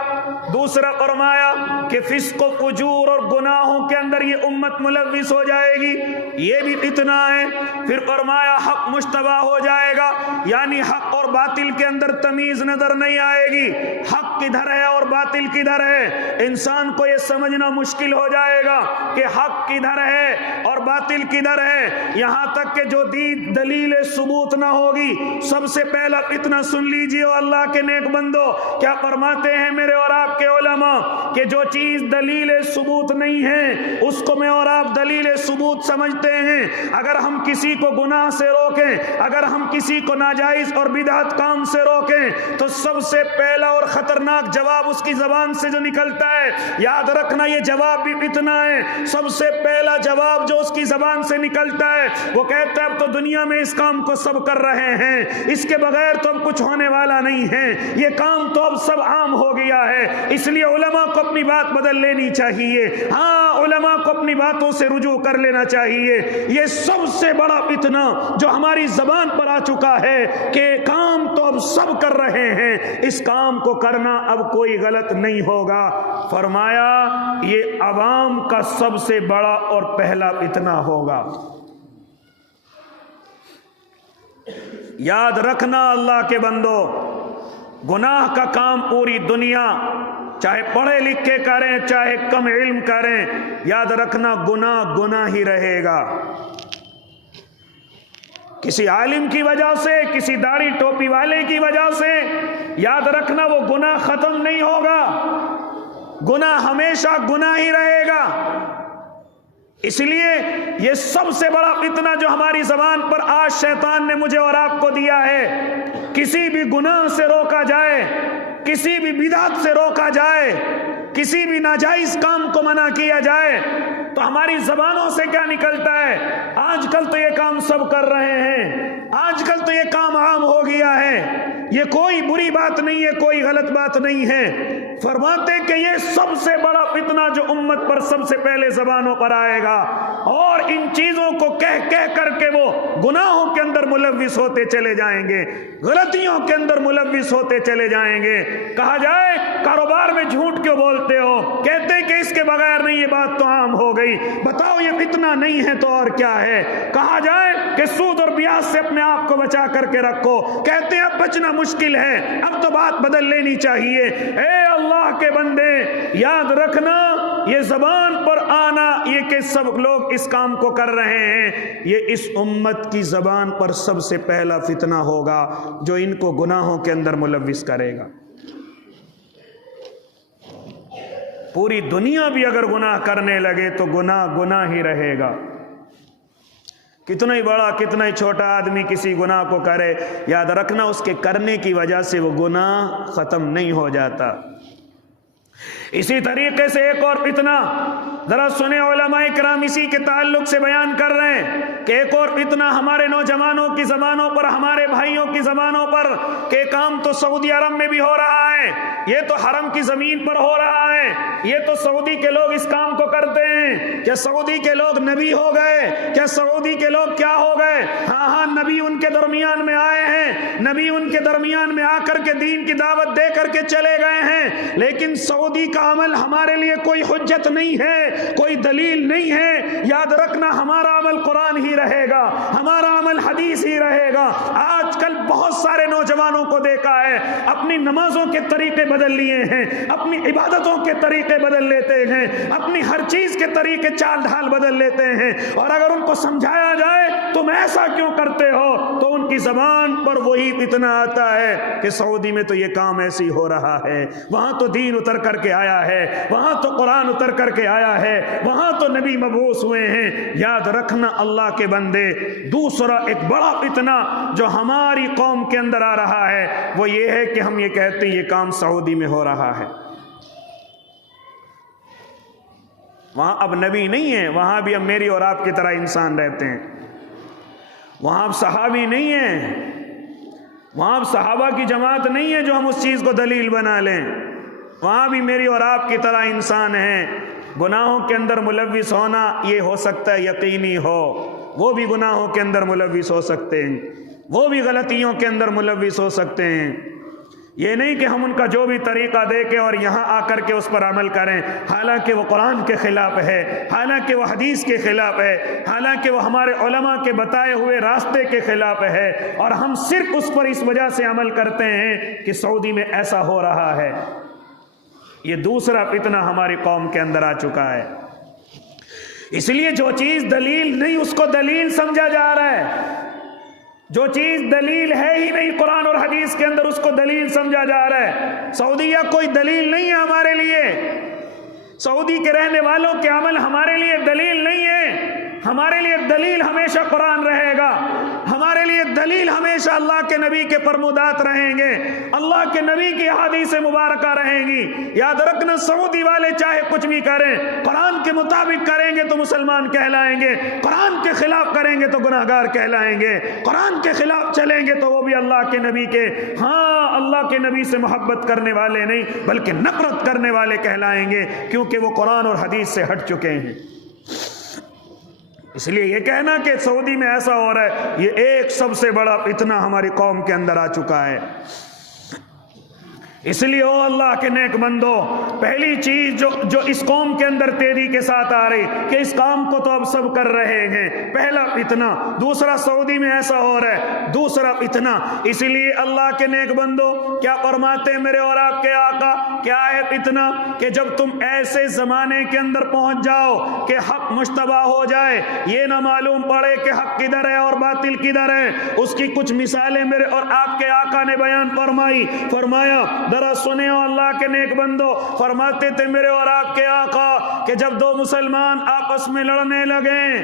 دوسرا فرمایا کہ فسق و فجور اور گناہوں کے اندر یہ امت ملوث ہو جائے گی، یہ بھی اتنا ہے۔ پھر فرمایا حق مشتبہ ہو جائے گا، یعنی حق اور باطل کے اندر تمیز نظر نہیں آئے گی، حق کدھر ہے اور باطل کدھر ہے انسان کو یہ سمجھنا مشکل ہو جائے گا۔ کہ حق کدھر ہے اور باطل کدھر ہے، یہاں تک کہ جو دلیل ثبوت نہ ہوگی۔ سب سے پہلا فتنہ سن لیجئے اللہ کے نیک بندو، کیا فرماتے ہیں میرے اور آپ کے علماء کہ جو چیز دلیل ثبوت نہیں ہے اس کو میں اور آپ دلیل ثبوت سمجھتے ہیں۔ اگر ہم کسی کو گناہ سے روکیں، اگر ہم کسی کو ناجائز اور بدعت کام سے روکیں تو سب سے پہلا اور خطرناک جواب اس کی زبان سے جو نکلتا ہے، یاد رکھنا یہ جواب بھی فتنہ ہے، سب سے پہلا جواب جو اس کی زبان سے نکلتا ہے وہ کہتا ہے اب تو دنیا میں اس کام کو سب کر رہے ہیں، اس کے بغیر تو اب کچھ ہونے والا نہیں ہے، یہ کام تو اب سب عام ہو گیا ہے، اس لیے علماء کو اپنی بات بدل لینی چاہیے۔ ہاں، علماء کو اپنی باتوں سے رجوع کر لینا چاہیے۔ یہ سب سے بڑا فتنہ جو ہماری زبان پر آ چکا ہے کہ کام تو اب سب کر رہے ہیں، اس کام کو کرنا اب کوئی غلط نہیں ہوگا۔ فرمایا یہ عوام کا سب سے بڑا اور پہلا فتنہ ہوگا۔ یاد رکھنا اللہ کے بندو، گناہ کا کام پوری دنیا چاہے پڑھے لکھے کریں چاہے کم علم کریں، یاد رکھنا گناہ گناہ ہی رہے گا۔ کسی عالم کی وجہ سے، کسی داڑھی ٹوپی والے کی وجہ سے، یاد رکھنا وہ گناہ ختم نہیں ہوگا، گناہ ہمیشہ گناہ ہی رہے گا۔ اس لیے یہ سب سے بڑا فتنہ جو ہماری زبان پر آج شیطان نے مجھے اور آپ کو دیا ہے، کسی بھی گناہ سے روکا جائے، کسی بھی بدعت سے روکا جائے، کسی بھی ناجائز کام کو منع کیا جائے تو ہماری زبانوں سے کیا نکلتا ہے؟ آج کل تو یہ کام سب کر رہے ہیں، آج کل تو یہ کام عام ہو گیا ہے، یہ کوئی بری بات نہیں ہے، کوئی غلط بات نہیں ہے۔ فرماتے کہ یہ سب سے بڑا فتنہ جو امت پر سب سے پہلے زبانوں پر آئے گا، اور ان چیزوں کو کہہ کہہ کر کے وہ گناہوں کے اندر ملوث ہوتے چلے جائیں گے، غلطیوں کے اندر ملوث ہوتے چلے جائیں گے۔ کہا جائے کاروبار میں جھوٹ کیوں بولتے ہو؟ کہتے ہیں کہ اس کے بغیر نہیں، یہ بات تو عام ہو گئی، بتاؤ یہ فتنہ نہیں ہے تو اور کیا ہے؟ کہا جائے کہ سود اور بیاج سے اپنے آپ کو بچا کر کے رکھو، کہتے ہیں اب بچنا مشکل ہے، اب تو بات بدل لینی چاہیے۔ اے اللہ کے بندے، یاد رکھنا یہ زبان پر آنا، یہ کہ سب لوگ اس کام کو کر رہے ہیں، یہ اس امت کی زبان پر سب سے پہلا فتنہ ہوگا جو ان کو گناہوں کے اندر ملوث کرے گا۔ پوری دنیا بھی اگر گناہ کرنے لگے تو گناہ گناہ ہی رہے گا۔ کتنا ہی بڑا کتنا ہی چھوٹا آدمی کسی گناہ کو کرے، یاد رکھنا اس کے کرنے کی وجہ سے وہ گناہ ختم نہیں ہو جاتا۔ اسی طریقے سے ایک اور فتنہ ذرا سنیں، علماء کرام اسی کے تعلق سے بیان کر رہے ہیں کہ ایک اور فتنہ ہمارے نوجوانوں کی زبانوں پر، ہمارے بھائیوں کی زبانوں پر، کہ کام تو سعودی عرب میں بھی ہو رہا ہے، یہ تو حرم کی زمین پر ہو رہا ہے، یہ تو سعودی کے لوگ اس کام کو کرتے ہیں۔ کیا سعودی کے لوگ نبی ہو گئے؟ کیا سعودی کے لوگ کیا ہو گئے؟ ہاں نبی ان کے درمیان میں آئے ہیں، نبی ان کے درمیان میں آ کر کے دین کی دعوت دے کر کے چلے گئے ہیں، لیکن سعودی کا عمل ہمارے لیے کوئی حجت نہیں ہے، کوئی دلیل نہیں ہے۔ یاد رکھنا ہمارا عمل قرآن ہی رہے گا، ہمارا عمل حدیث ہی رہے گا۔ آج کل بہت سارے نوجوانوں کو دیکھا ہے اپنی نمازوں کے طریقے بدل لیے ہیں، اپنی عبادتوں کے طریقے بدل لیتے ہیں، اپنی ہر چیز کے طریقے چال ڈھال بدل لیتے ہیں، اور اگر ان کو سمجھایا جائے تم ایسا کیوں کرتے ہو تو ان کی زبان پر وہی فتنہ آتا ہے کہ سعودی میں تو یہ کام ایسے ہی ہو رہا ہے، وہاں تو دین اتر کر کے آیا ہے، وہاں تو قرآن اتر کر کے آیا ہے، وہاں تو نبی مبعوث ہوئے ہیں۔ یاد رکھنا اللہ کے بندے، دوسرا ایک بڑا فتنہ جو ہماری قوم کے اندر آ رہا ہے وہ یہ ہے کہ ہم یہ کہتے ہیں یہ کام سعودی میں ہو رہا ہے، وہاں اب نبی نہیں ہے، وہاں بھی اب میری اور آپ کی طرح انسان رہتے ہیں، وہاں اب صحابی نہیں ہیں، وہاں اب صحابہ کی جماعت نہیں ہے جو ہم اس چیز کو دلیل بنا لیں، وہاں بھی میری اور آپ کی طرح انسان ہیں۔ گناہوں کے اندر ملوث ہونا یہ ہو سکتا ہے یقینی ہو، وہ بھی گناہوں کے اندر ملوث ہو سکتے ہیں، وہ بھی غلطیوں کے اندر ملوث ہو سکتے ہیں۔ یہ نہیں کہ ہم ان کا جو بھی طریقہ دیکھیں اور یہاں آ کر کے اس پر عمل کریں، حالانکہ وہ قرآن کے خلاف ہے، حالانکہ وہ حدیث کے خلاف ہے، حالانکہ وہ ہمارے علماء کے بتائے ہوئے راستے کے خلاف ہے، اور ہم صرف اس پر اس وجہ سے عمل کرتے ہیں کہ سعودی میں ایسا ہو رہا ہے۔ یہ دوسرا فتنہ ہماری قوم کے اندر آ چکا ہے۔ اس لیے جو چیز دلیل نہیں اس کو دلیل سمجھا جا رہا ہے، جو چیز دلیل ہے ہی نہیں قرآن اور حدیث کے اندر اس کو دلیل سمجھا جا رہا ہے۔ سعودیہ کوئی دلیل نہیں ہے ہمارے لیے، سعودی کے رہنے والوں کے عمل ہمارے لیے دلیل نہیں ہے۔ ہمارے لیے دلیل ہمیشہ قرآن رہے گا، ہمارے لیے دلیل ہمیشہ اللہ کے نبی کے فرمودات رہیں گے، اللہ کے نبی کی احادیث مبارکہ رہیں گی۔ یاد رکھنا، سعودی والے چاہے کچھ بھی کریں، قرآن کے مطابق کریں گے تو مسلمان کہلائیں گے، قرآن کے خلاف کریں گے تو گناہ گار کہلائیں گے، قرآن کے خلاف چلیں گے تو وہ بھی اللہ کے نبی کے، ہاں، اللہ کے نبی سے محبت کرنے والے نہیں بلکہ نفرت کرنے والے کہلائیں گے، کیونکہ وہ قرآن اور حدیث سے ہٹ چکے ہیں۔ اس لیے یہ کہنا کہ سعودی میں ایسا ہو رہا ہے، یہ ایک سب سے بڑا فتنہ ہماری قوم کے اندر آ چکا ہے۔ اس لیے او اللہ کے نیک بندو، پہلی چیز جو اس قوم کے اندر تیزی کے ساتھ آ رہی کہ اس کام کو تو اب سب کر رہے ہیں، پہلا فتنہ۔ دوسرا، سعودی میں ایسا ہو رہا ہے، دوسرا فتنہ۔ اس لیے اللہ کے نیک بندو کیا فرماتے ہیں میرے اور آپ کے آقا؟ کیا ہے فتنہ؟ کہ جب تم ایسے زمانے کے اندر پہنچ جاؤ کہ حق مشتبہ ہو جائے، یہ نہ معلوم پڑے کہ حق کدھر ہے اور باطل کدھر ہے۔ اس کی کچھ مثالیں میرے اور آپ کے آقا نے بیان فرمایا، ذرا سنے ہو اللہ کے نیک بندو۔ فرماتے تھے میرے اور آپ کے آقا کہ جب دو مسلمان آپس میں لڑنے لگیں،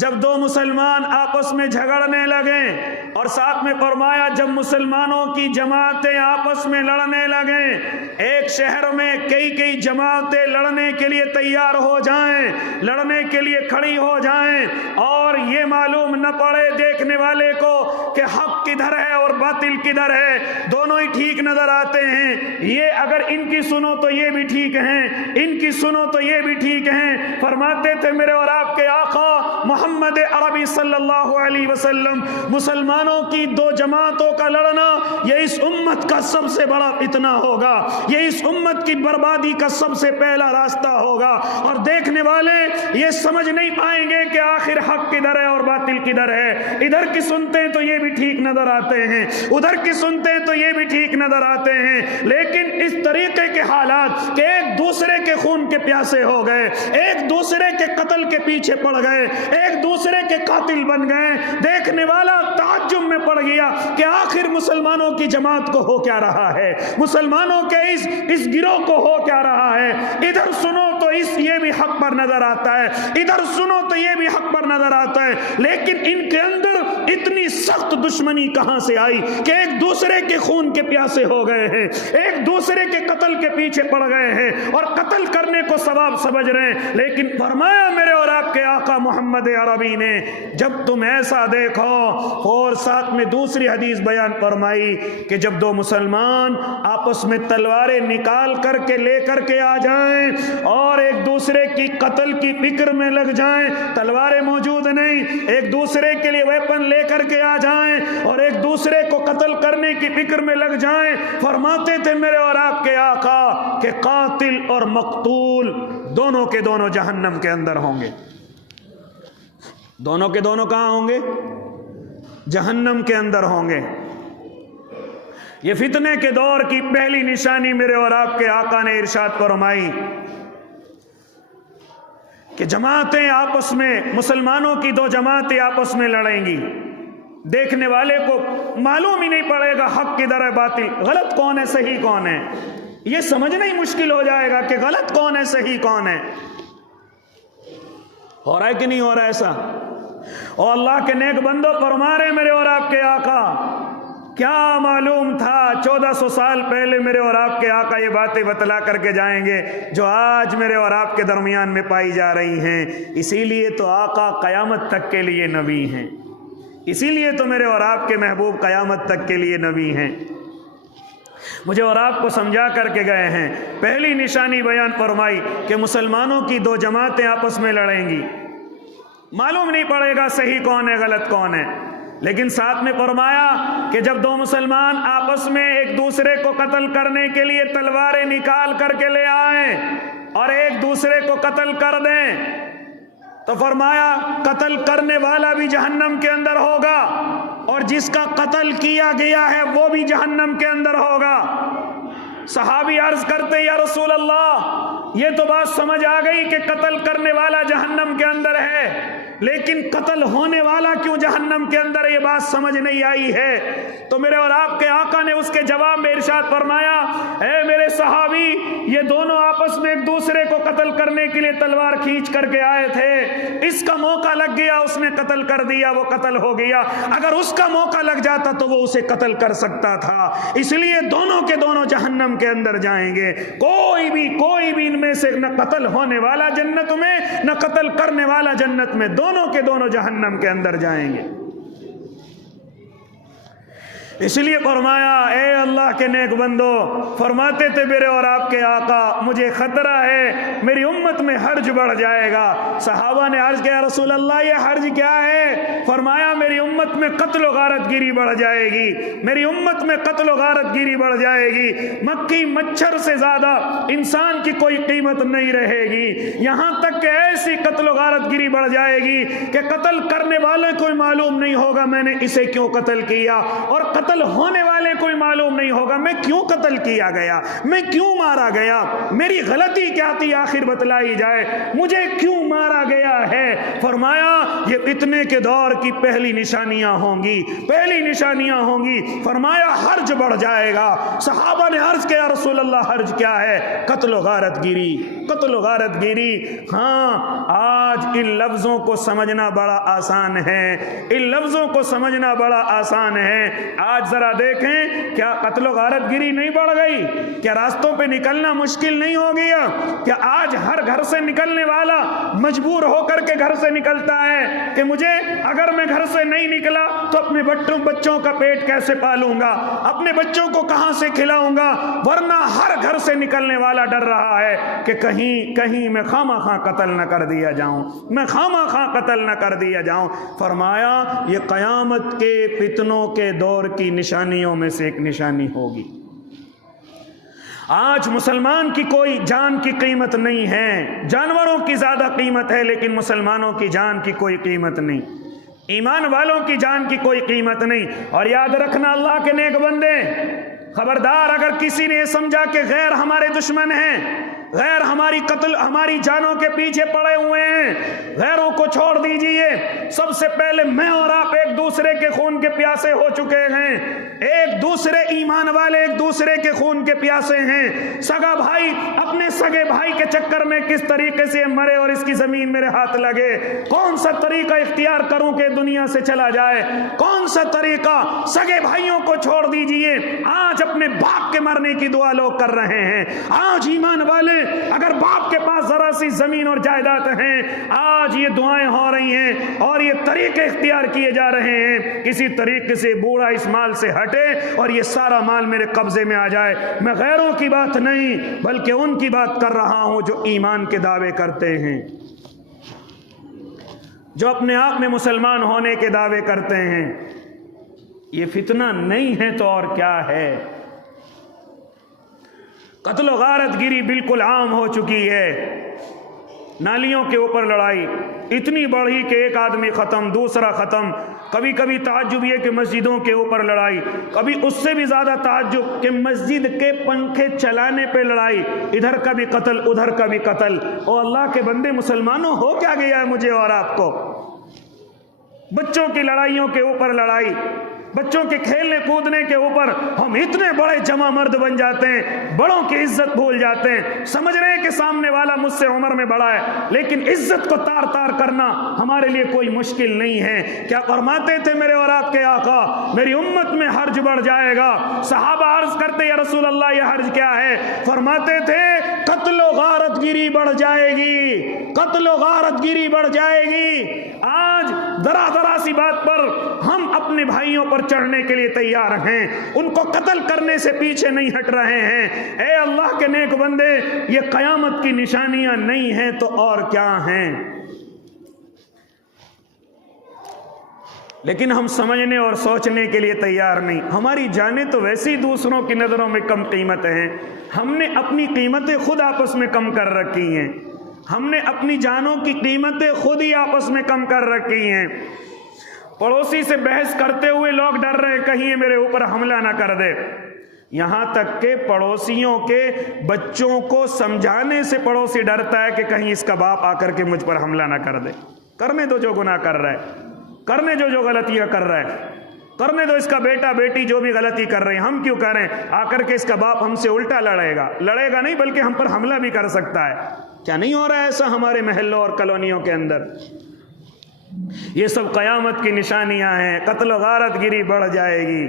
جب دو مسلمان آپس میں جھگڑنے لگیں، اور ساتھ میں فرمایا جب مسلمانوں کی جماعتیں آپس میں لڑنے لگیں، ایک شہر میں کئی جماعتیں لڑنے کے لیے تیار ہو جائیں، لڑنے کے لیے کھڑی ہو جائیں، اور یہ معلوم نہ پڑے دیکھنے والے کو کہ حق کدھر ہے اور باطل کدھر ہے، دونوں ہی ٹھیک نظر آتے ہیں، یہ اگر ان کی سنو تو یہ بھی ٹھیک ہیں، ان کی سنو تو یہ بھی ٹھیک ہیں۔ فرماتے تھے میرے اور آپ کے آقا محمد عربی صلی اللہ علیہ وسلم، مسلمانوں کی دو جماعتوں کا لڑنا یہ اس امت کا سب سے بڑا فتنہ ہوگا، یہ اس امت کی بربادی کا سب سے پہلا راستہ ہوگا، اور دیکھنے والے یہ سمجھ نہیں پائیں گے کہ آخر حق کدھر ہے اور باطل کدھر ہے۔ ادھر کی سنتے ہیں تو یہ بھی ٹھیک نظر آتے ہیں، ادھر کی سنتے ہیں تو یہ بھی ٹھیک نظر آتے ہیں، لیکن اس طریقے کے حالات کہ ایک دوسرے کے خون کے پیاسے ہو گئے، ایک دوسرے کے قتل کے پیچھے پڑ گئے، ایک دوسرے کے قاتل بن گئے، دیکھنے والا تعجب میں پڑ گیا کہ آخر مسلمانوں کی جماعت کو ہو کیا رہا ہے، مسلمانوں کے اس گروہ کو ہو کیا رہا ہے۔ ادھر سنو تو یہ بھی حق پر نظر آتا ہے، ادھر سنو تو یہ بھی حق پر نظر آتا ہے، لیکن ان کے اندر اتنی سخت دشمنی کہاں سے آئی کہ ایک دوسرے کے خون کے پیاسے ہو گئے ہیں، ایک دوسرے کے قتل کے پیچھے پڑ گئے ہیں، اور قتل کرنے کو ثواب سمجھ رہے ہیں۔ لیکن فرمایا میرے اور آپ کے آقا محمد عربی نے، جب تم ایسا دیکھو، اور ساتھ میں دوسری حدیث بیان فرمائی کہ جب دو مسلمان آپس میں تلواریں نکال کر کے لے کر کے آ جائیں اور ایک دوسرے کی قتل کی فکر میں لگ جائیں، تلواریں موجود نہیں، ایک دوسرے کے لیے ویپن لے کر کے آ جائیں اور ایک دوسرے کو قتل کرنے کی فکر میں لگ جائیں، فرماتے تھے میرے اور آپ کے آقا کہ قاتل اور مقتول دونوں کے دونوں جہنم کے اندر ہوں گے، دونوں کے دونوں کہاں ہوں گے؟ جہنم کے اندر ہوں گے۔ یہ فتنے کے دور کی پہلی نشانی میرے اور آپ کے آقا نے ارشاد فرمائی کہ جماعتیں آپس میں، مسلمانوں کی دو جماعتیں آپس میں لڑیں گی، دیکھنے والے کو معلوم ہی نہیں پڑے گا حق کدھر ہے باطل، غلط کون ہے صحیح کون ہے، یہ سمجھنا ہی مشکل ہو جائے گا کہ غلط کون ہے صحیح کون ہے۔ ہو رہا ہے کہ نہیں ہو رہا ایسا؟ اور اللہ کے نیک بندو فرما رہے میرے اور آپ کے آقا، کیا معلوم تھا 1400 سال پہلے میرے اور آپ کے آقا یہ باتیں بتلا کر کے جائیں گے جو آج میرے اور آپ کے درمیان میں پائی جا رہی ہیں۔ اسی لیے تو آقا قیامت تک کے لیے نبی ہیں، اسی لیے تو میرے اور آپ کے محبوب قیامت تک کے لیے نبی ہیں، مجھے اور آپ کو سمجھا کر کے گئے ہیں۔ پہلی نشانی بیان فرمائی کہ مسلمانوں کی دو جماعتیں آپس میں لڑیں گی، معلوم نہیں پڑے گا صحیح کون ہے غلط کون ہے، لیکن ساتھ میں فرمایا کہ جب دو مسلمان آپس میں ایک دوسرے کو قتل کرنے کے لیے تلواریں نکال کر کے لے آئیں اور ایک دوسرے کو قتل کر دیں، تو فرمایا قتل کرنے والا بھی جہنم کے اندر ہوگا اور جس کا قتل کیا گیا ہے وہ بھی جہنم کے اندر ہوگا۔ صحابی عرض کرتے یا رسول اللہ، یہ تو بات سمجھ آ گئی کہ قتل کرنے والا جہنم جہنم کے اندر ہے، لیکن قتل ہونے والا کیوں جہنم کے اندر ہے، یہ بات سمجھ نہیں آئی ہے۔ تو میرے اور آپ کے آقا نے اس کے جواب میں ارشاد فرمایا، اے میرے صحابی، یہ دونوں آپس میں ایک دوسرے کو قتل کرنے کے لیے تلوار کھینچ کر کے آئے تھے، اس کا موقع لگ گیا، اس نے قتل کر دیا، وہ قتل ہو گیا۔ اگر اس کا موقع لگ جاتا تو وہ اسے قتل کر سکتا تھا، اس لیے دونوں کے دونوں جہنم کے اندر جائیں گے۔ کوئی بھی ان میں سے نہ قتل ہونے والا جنت میں، نہ قتل کرنے والا جنت میں، دونوں کے دونوں جہنم کے اندر جائیں گے۔ اس لیے فرمایا، اے اللہ کے نیک بندو، فرماتے تھے میرے اور آپ کے آقا، مجھے خطرہ ہے میری امت میں حرج بڑھ جائے گا۔ صحابہ نے عرض کیا، رسول اللہ یہ حرج کیا ہے؟ فرمایا، میری امت میں قتل و غارت گیری بڑھ جائے گی، میری امت میں قتل و غارت گیری بڑھ جائے گی، مکھی مچھر سے زیادہ انسان کی کوئی قیمت نہیں رہے گی، یہاں تک کہ ایسی قتل و غارت گیری بڑھ جائے گی کہ قتل کرنے والے کو معلوم نہیں ہوگا میں نے اسے کیوں قتل کیا، اور قتل ہونے والے کوئی معلوم نہیں ہوگا میں کیوں قتل کیا گیا، میں کیوں مارا گیا، میری غلطی کیا تھی آخر بتلائی جائے، مجھے کیوں مارا گیا ہے۔ فرمایا یہ فتنے کے دور کی پہلی نشانیاں ہوں گی، پہلی نشانیاں ہوں گی۔ فرمایا حرج بڑھ جائے گا۔ صحابہ نے عرض کیا، رسول اللہ حرج کیا ہے؟ قتل و غارت گیری، قتل و غارت گیری۔ ہاں، آج ان لفظوں کو سمجھنا بڑا آسان ہے، ان لفظوں کو سمجھنا بڑا آسان ہے۔ آج ذرا دیکھیں، کیا قتل و غارت گیری نہیں بڑھ گئی؟ کیا راستوں پہ نکلنا مشکل نہیں ہو گیا؟ کیا آج ہر گھر سے نکلنے والا مجبور ہو کر کے گھر سے نکلتا ہے کہ مجھے اگر میں گھر سے نہیں نکلا تو اپنے بچوں کا پیٹ کیسے پالوں گا، اپنے بچوں کو کہاں سے کھلاؤں گا؟ ورنہ ہر گھر سے نکلنے والا ڈر رہا ہے کہ کہیں میں خواہ خواہ قتل نہ کر دیا جاؤں، میں خواہ خواہ قتل نہ کر دیا جاؤں۔ فرمایا یہ قیامت کے فتنوں کے دور کی نشانیوں میں سے ایک نشانی ہوگی۔ آج مسلمان کی کوئی جان کی قیمت نہیں ہے، جانوروں کی زیادہ قیمت ہے، لیکن مسلمانوں کی جان کی کوئی قیمت نہیں، ایمان والوں کی جان کی کوئی قیمت نہیں۔ اور یاد رکھنا اللہ کے نیک بندے، خبردار اگر کسی نے یہ سمجھا کہ غیر ہمارے دشمن ہیں، غیر ہماری جانوں کے پیچھے پڑے ہوئے ہیں، غیروں کو چھوڑ دیجئے، سب سے پہلے میں اور آپ ایک دوسرے کے خون کے پیاسے ہو چکے ہیں، ایک دوسرے ایمان والے ایک دوسرے کے خون کے پیاسے ہیں۔ سگا بھائی اپنے سگے بھائی کے چکر میں کس طریقے سے مرے اور اس کی زمین میرے ہاتھ لگے، کون سا طریقہ اختیار کروں کہ دنیا سے چلا جائے، کون سا طریقہ؟ سگے بھائیوں کو چھوڑ دیجئے، آج اپنے باپ کے مرنے کی دعا لوگ کر رہے ہیں۔ آج ایمان والے اگر باپ کے پاس ذرا سی زمین اور جائیداد ہیں، آج یہ دعائیں ہو رہی ہیں اور یہ طریقے اختیار کیے جا رہے ہیں، کسی طریقے سے بوڑھا اس مال سے ہٹے اور یہ سارا مال میرے قبضے میں آ جائے۔ میں غیروں کی بات نہیں بلکہ ان کی بات کر رہا ہوں جو ایمان کے دعوے کرتے ہیں، جو اپنے آپ میں مسلمان ہونے کے دعوے کرتے ہیں۔ یہ فتنہ نہیں ہے تو اور کیا ہے؟ قتل و غارت گیری بالکل عام ہو چکی ہے۔ نالیوں کے اوپر لڑائی اتنی بڑھی کہ ایک آدمی ختم، دوسرا ختم۔ کبھی کبھی تعجب یہ کہ مسجدوں کے اوپر لڑائی، کبھی اس سے بھی زیادہ تعجب کہ مسجد کے پنکھے چلانے پہ لڑائی، ادھر کا بھی قتل ادھر کا بھی قتل۔ او اللہ کے بندے مسلمانوں، ہو کیا گیا ہے مجھے اور آپ کو؟ بچوں کی لڑائیوں کے اوپر لڑائی، بچوں کے کھیلنے کودنے کے اوپر ہم اتنے بڑے جمع مرد بن جاتے ہیں، بڑوں کی عزت بھول جاتے ہیں، سمجھ رہے ہیں کہ سامنے والا مجھ سے عمر میں بڑا ہے، لیکن عزت کو تار تار کرنا ہمارے لیے کوئی مشکل نہیں ہے۔ کیا فرماتے تھے میرے اور آپ کے آقا، میری امت میں حرج بڑھ جائے گا۔ صحابہ عرض کرتے یا رسول اللہ یہ حرج کیا ہے؟ فرماتے تھے قتل و غارت گیری بڑھ جائے گی، قتل و غارت گیری بڑھ جائے گی۔ آج ذرا سی بات پر ہم اپنے بھائیوں پر چڑھنے کے لیے تیار ہیں، ان کو قتل کرنے سے پیچھے نہیں ہٹ رہے ہیں۔ اے اللہ کے نیک بندے، یہ قیامت کی نشانیاں نہیں ہیں تو اور کیا ہیں؟ لیکن ہم سمجھنے اور سوچنے کے لیے تیار نہیں۔ ہماری جانیں تو ویسے ہی دوسروں کی نظروں میں کم قیمت ہیں، ہم نے اپنی قیمتیں خود آپس میں کم کر رکھی ہیں، ہم نے اپنی جانوں کی قیمتیں خود ہی آپس میں کم کر رکھی ہیں۔ پڑوسی سے بحث کرتے ہوئے لوگ ڈر رہے کہیں یہ میرے اوپر حملہ نہ کر دے، یہاں تک کہ پڑوسیوں کے بچوں کو سمجھانے سے پڑوسی ڈرتا ہے کہ کہیں اس کا باپ آ کر کے مجھ پر حملہ نہ کر دے۔ کرنے دو جو گناہ کر رہا ہے، کرنے جو غلطیاں کر رہا ہے، کرنے دو اس کا بیٹا بیٹی جو بھی غلطی کر رہے ہیں، ہم کیوں کریں؟ آ کر کے اس کا باپ ہم سے الٹا لڑے گا نہیں بلکہ ہم پر حملہ بھی کر سکتا ہے۔ کیا نہیں ہو رہا ہے ایسا ہمارے محلوں اور کالونیوں کے اندر؟ یہ سب قیامت کی نشانیاں ہیں۔ قتل و غارت گری بڑھ جائے گی۔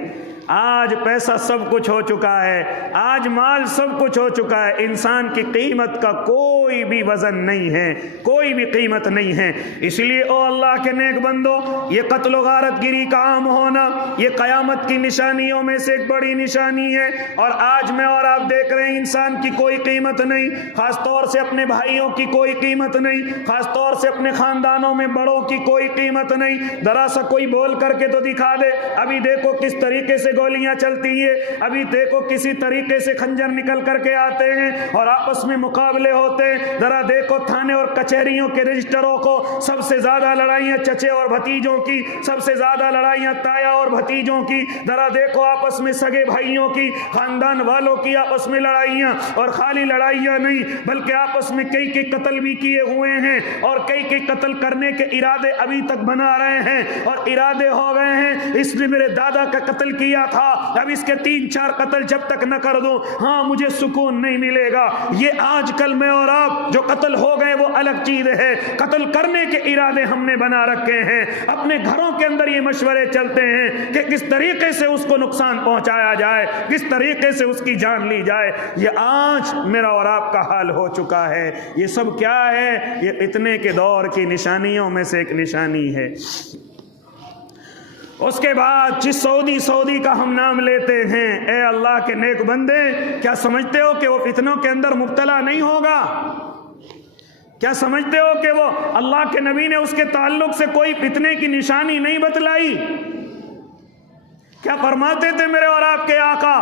آج پیسہ سب کچھ ہو چکا ہے، آج مال سب کچھ ہو چکا ہے، انسان کی قیمت کا کوئی بھی وزن نہیں ہے، کوئی بھی قیمت نہیں ہے۔ اس لیے او اللہ کے نیک بندو، یہ قتل و غارت گری کا عام ہونا یہ قیامت کی نشانیوں میں سے ایک بڑی نشانی ہے۔ اور آج میں اور آپ دیکھ رہے ہیں انسان کی کوئی قیمت نہیں، خاص طور سے اپنے بھائیوں کی کوئی قیمت نہیں، خاص طور سے اپنے خاندانوں میں بڑوں کی کوئی قیمت نہیں۔ ذرا سا کوئی بول کر کے تو دکھا دے، ابھی دیکھو کس طریقے سے گولیاں چلتی ہیں، ابھی دیکھو کسی طریقے سے خنجر نکل کر کے آتے ہیں اور آپس میں مقابلے ہوتے ہیں۔ ذرا دیکھو تھانے اور کچہریوں کے رجسٹروں کو، سب سے زیادہ لڑائیاں چچے اور بھتیجوں کی، سب سے زیادہ لڑائیاں تایا اور بھتیجوں کی۔ ذرا دیکھو آپس میں سگے بھائیوں کی، خاندان والوں کی آپس میں لڑائیاں، اور خالی لڑائیاں نہیں بلکہ آپس میں کئی قتل بھی کیے ہوئے ہیں، اور کئی قتل کرنے کے ارادے ابھی تک بنا رہے ہیں، اور ارادے ہو گئے ہیں اس نے میرے دادا کا قتل کیا تھا، اب اس کے 3-4 قتل جب تک نہ کر دوں ہاں مجھے سکون نہیں ملے گا۔ یہ آج کل میں اور آپ جو قتل ہو گئے وہ الگ چیز ہے، قتل کرنے کے ارادے ہم نے بنا رکھے ہیں۔ اپنے گھروں کے اندر یہ مشورے چلتے ہیں کہ کس طریقے سے اس کو نقصان پہنچایا جائے، کس طریقے سے اس کی جان لی جائے۔ یہ آج میرا اور آپ کا حال ہو چکا ہے۔ یہ سب کیا ہے؟ یہ فتنے کے دور کی نشانیوں میں سے ایک نشانی ہے۔ اس کے بعد جس سعودی کا ہم نام لیتے ہیں، اے اللہ کے نیک بندے، کیا سمجھتے ہو کہ وہ فتنوں کے اندر مبتلا نہیں ہوگا؟ کیا سمجھتے ہو کہ وہ اللہ کے نبی نے اس کے تعلق سے کوئی فتنے کی نشانی نہیں بتلائی؟ کیا فرماتے تھے میرے اور آپ کے آقا؟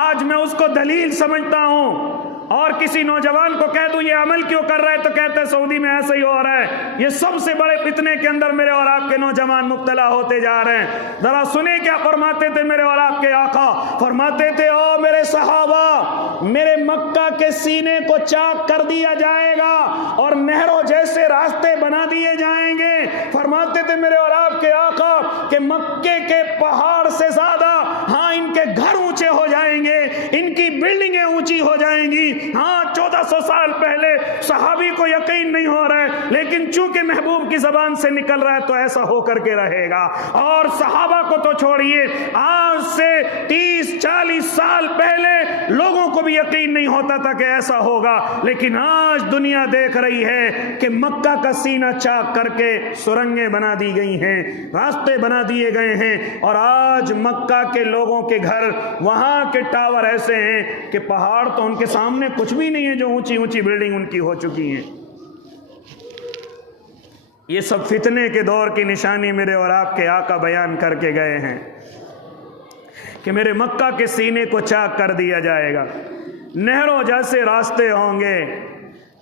آج میں اس کو دلیل سمجھتا ہوں، اور کسی نوجوان کو کہہ دوں یہ عمل کیوں کر رہا ہے تو کہتے ہیں سعودی میں ایسا ہی ہو رہا ہے۔ یہ سب سے بڑے فتنے کے اندر میرے اور آپ کے نوجوان مبتلا ہوتے جا رہے ہیں۔ ذرا سنیں کیا فرماتے تھے میرے اور آپ کے آقا؟ فرماتے تھے او میرے صحابہ، میرے مکہ کے سینے کو چاک کر دیا جائے گا اور نہروں جیسے راستے بنا دیے جائیں گے۔ فرماتے تھے میرے اور آپ کے آقا کہ مکے کے پہاڑ سے زیادہ ہاں ان کے گھر اونچے ہو جائیں گے، ان کی بلڈنگیں اونچی ہو جائیں گی۔ ہاں 1400 سال پہلے صحابی کو یقین نہیں ہو رہا ہے، لیکن چونکہ محبوب کی زبان سے نکل رہا ہے تو ایسا ہو کر کے رہے گا۔ اور صحابہ کو تو چھوڑیے، آج سے 30-40 سال پہلے لوگوں کو بھی یقین نہیں ہوتا تھا کہ ایسا ہوگا، لیکن آج دنیا دیکھ رہی ہے کہ مکہ کا سینہ چاک کر کے سرنگیں بنا دی گئی ہیں، راستے بنا دیے گئے ہیں، اور آج مکہ کے لوگوں کے گھر، وہاں کے ٹاور ایسے ہیں کہ پہاڑ تو ان کے سامنے کچھ بھی نہیں ہے جو اونچی اونچی بلڈنگ ان کی ہو چکی ہیں۔ یہ سب فتنے کے دور کی نشانی میرے اور آپ کے آقا بیان کر کے گئے ہیں کہ میرے مکہ کے سینے کو چاک کر دیا جائے گا، نہروں جیسے راستے ہوں گے،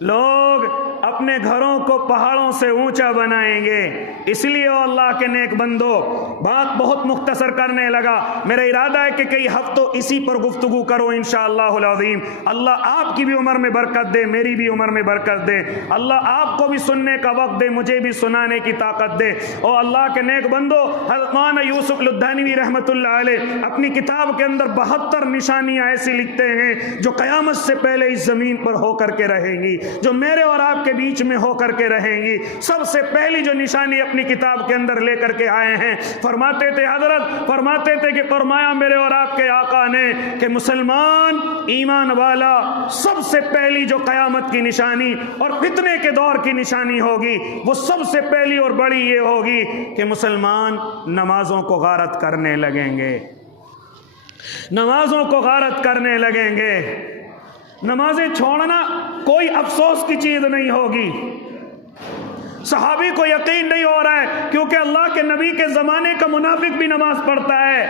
لوگ اپنے گھروں کو پہاڑوں سے اونچا بنائیں گے۔ اس لیے او اللہ کے نیک بندو، بات بہت مختصر کرنے لگا، میرا ارادہ ہے کہ کئی ہفتوں اسی پر گفتگو کرو انشاءاللہ العظیم۔ اللہ آپ کی بھی عمر میں برکت دے، میری بھی عمر میں برکت دے، اللہ آپ کو بھی سننے کا وقت دے، مجھے بھی سنانے کی طاقت دے۔ او اللہ کے نیک بندو، حضرت مولانا یوسف الدہنوی رحمۃ اللہ علیہ اپنی کتاب کے اندر 72 نشانیاں ایسی لکھتے ہیں جو قیامت سے پہلے اس زمین پر ہو کر کے رہیں گی، جو میرے اور آپ کے بیچ میں ہو کر کے رہیں گی۔ سب سے پہلی جو نشانی اپنی کتاب کے اندر لے کر کے آئے ہیں، فرماتے تھے حضرت، فرماتے تھے کہ فرمایا میرے اور آپ کے آقا نے کہ مسلمان ایمان والا سب سے پہلی جو قیامت کی نشانی اور فتنے کے دور کی نشانی ہوگی، وہ سب سے پہلی اور بڑی یہ ہوگی کہ مسلمان نمازوں کو غارت کرنے لگیں گے، نمازوں کو غارت کرنے لگیں گے۔ نمازیں چھوڑنا کوئی افسوس کی چیز نہیں ہوگی۔ صحابی کو یقین نہیں ہو رہا ہے کیونکہ اللہ کے نبی کے زمانے کا منافق بھی نماز پڑھتا ہے،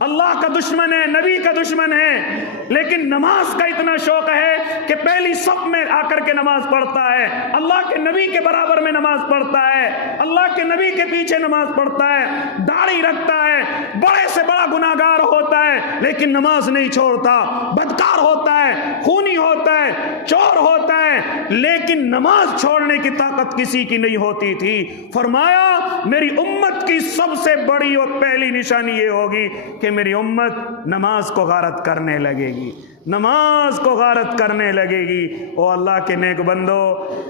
اللہ کا دشمن ہے، نبی کا دشمن ہے، لیکن نماز کا اتنا شوق ہے کہ پہلی صف میں آ کر کے نماز پڑھتا ہے، اللہ کے نبی کے برابر میں نماز پڑھتا ہے، اللہ کے نبی کے پیچھے نماز پڑھتا ہے، داڑھی رکھتا ہے، بڑے سے بڑا گناہگار ہوتا ہے لیکن نماز نہیں چھوڑتا، بدکار ہوتا ہے، خونی ہوتا ہے، چور ہوتا ہے، لیکن نماز چھوڑنے کی طاقت کسی کی نہیں ہوتی تھی۔ فرمایا میری امت کی سب سے بڑی اور پہلی نشانی یہ ہوگی کہ میری امت نماز کو غارت کرنے لگے گی، نماز کو غارت کرنے لگے گی۔ او اللہ کے نیک بندو،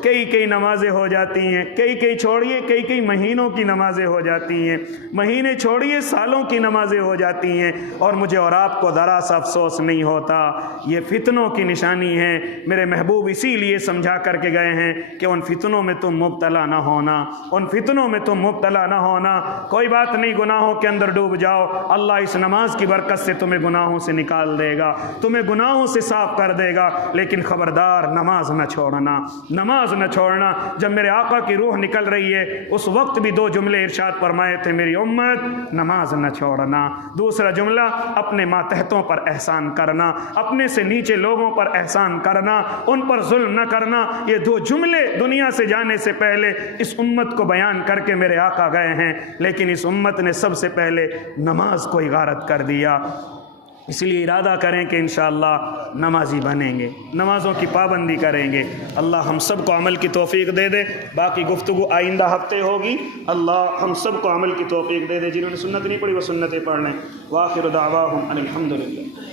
کئی نمازیں ہو جاتی ہیں، کئی چھوڑیے کئی مہینوں کی نمازیں ہو جاتی ہیں، مہینے چھوڑیے سالوں کی نمازیں ہو جاتی ہیں، اور مجھے اور آپ کو ذرا سا افسوس نہیں ہوتا۔ یہ فتنوں کی نشانی ہے۔ میرے محبوب اسی لیے سمجھا کر کے گئے ہیں کہ ان فتنوں میں تم مبتلا نہ ہونا، ان فتنوں میں تم مبتلا نہ ہونا۔ کوئی بات نہیں، گناہوں کے اندر ڈوب جاؤ، اللہ اس نماز کی برکت سے تمہیں گناہوں سے نکال دے گا، تمہیں گناہوں سے صاف کر دے گا، لیکن خبردار نماز نہ چھوڑنا، نماز نہ چھوڑنا۔ جب میرے آقا کی روح نکل رہی ہے اس وقت بھی دو جملے ارشاد فرمائے تھے، میری امت نماز نہ چھوڑنا۔ دوسرا جملہ، اپنے ماتحتوں پر احسان کرنا، اپنے سے نیچے لوگوں پر احسان کرنا، ان پر ظلم نہ کرنا۔ یہ دو جملے دنیا سے جانے سے پہلے اس امت کو بیان کر کے میرے آقا گئے ہیں، لیکن اس امت نے سب سے پہلے نماز کو غارت کر دیا۔ اس لیے ارادہ کریں کہ انشاءاللہ نمازی بنیں گے، نمازوں کی پابندی کریں گے۔ اللہ ہم سب کو عمل کی توفیق دے دے۔ باقی گفتگو آئندہ ہفتے ہوگی۔ اللہ ہم سب کو عمل کی توفیق دے دے۔ جنہوں نے سنت نہیں پڑھی وہ سنتیں پڑھ لیں۔ وآخر دعواہم ان الحمدللہ۔